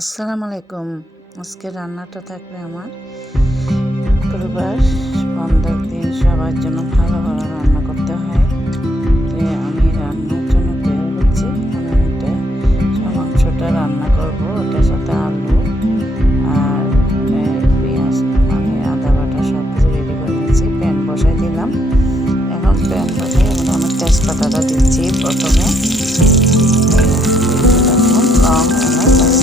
আসসালামু আলাইকুম। আজকে রান্নাটা থাকবে আমার। পরিবার বন্ধের দিন সবার জন্য ভালো ভালো রান্না করতে হয়। তো আমি রান্নার জন্য বের হচ্ছি। আমি একটা মাংসটা রান্না করব। ওটার সাথে আলু আর পেঁয়াজ, আমি আদা বাটা সব কিছু রেডি করে নিয়েছি। প্যান বসাই দিলাম। এখন প্যান বসাই এখন আমি তেজপাতাটা দিচ্ছি প্রথমে। লং এলাচ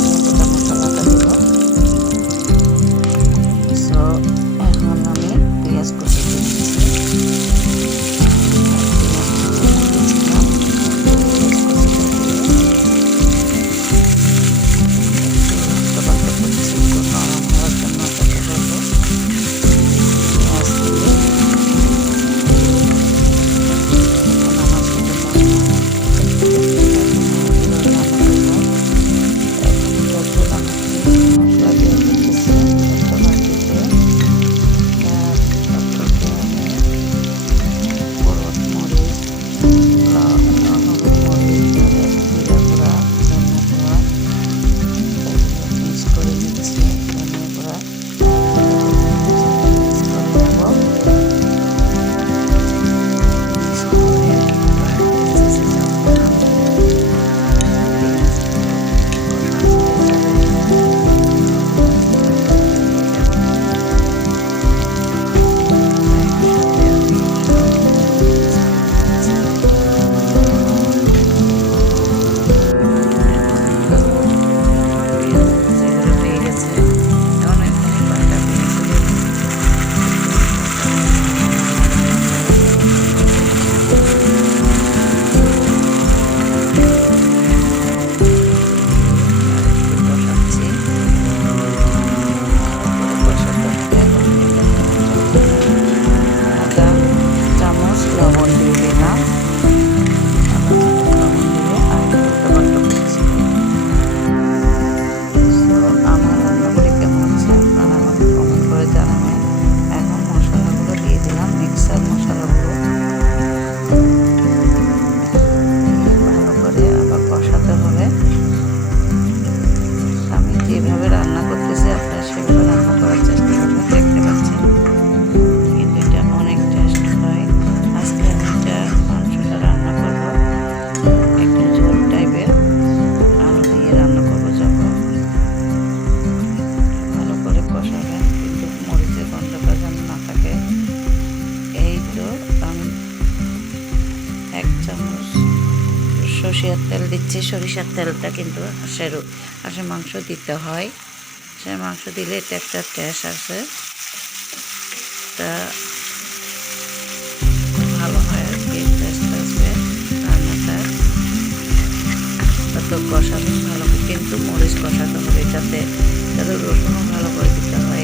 সরিষার তেল দিচ্ছি, সরিষার তেলটা কিন্তু হাঁসের হাঁসের মাংস দিতে হয়। হাঁসের মাংস দিলে এটা একটা টেস্ট আছে। তা ভালো হয় আর কি টেস্ট আসবে রান্নাটা। তত কষানো ভালো কিন্তু মরিচ কষাতে হবে এটাতে তাদের রসুনও ভালো করে দিতে হয়।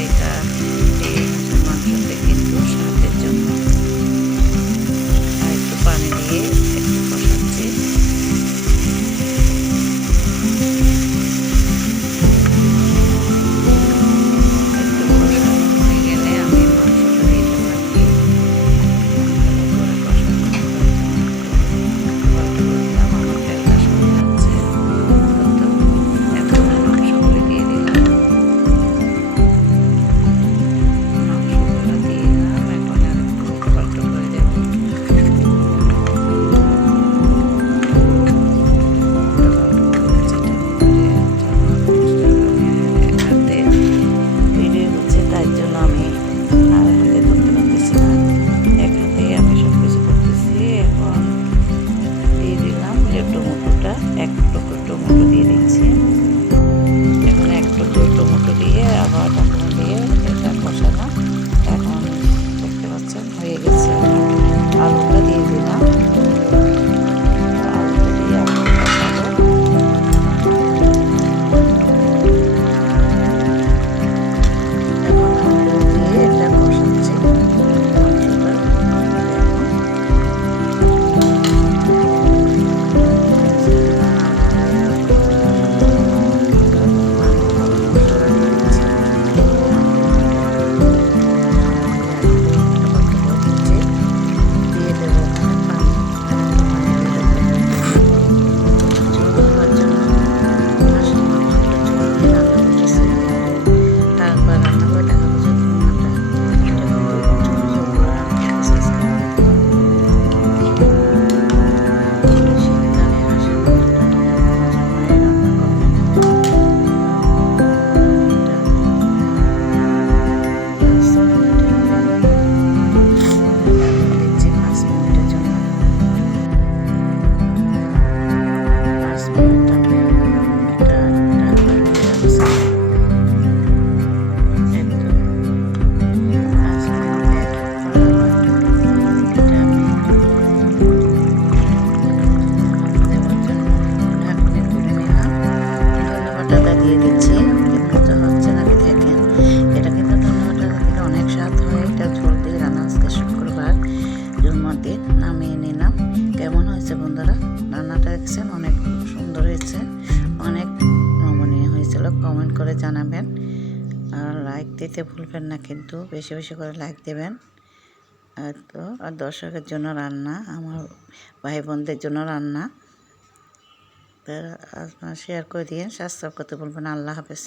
দিতে ভুলবেন না কিন্তু, বেশি বেশি করে লাইক দেবেন। তো, আর দর্শকের জন্য রান্না, আমার ভাই বোনদের জন্য রান্না। আপনারা শেয়ার করে দিয়ে সাবস্ক্রাইব করতে ভুলবেন আল্লাহ হাফেজ।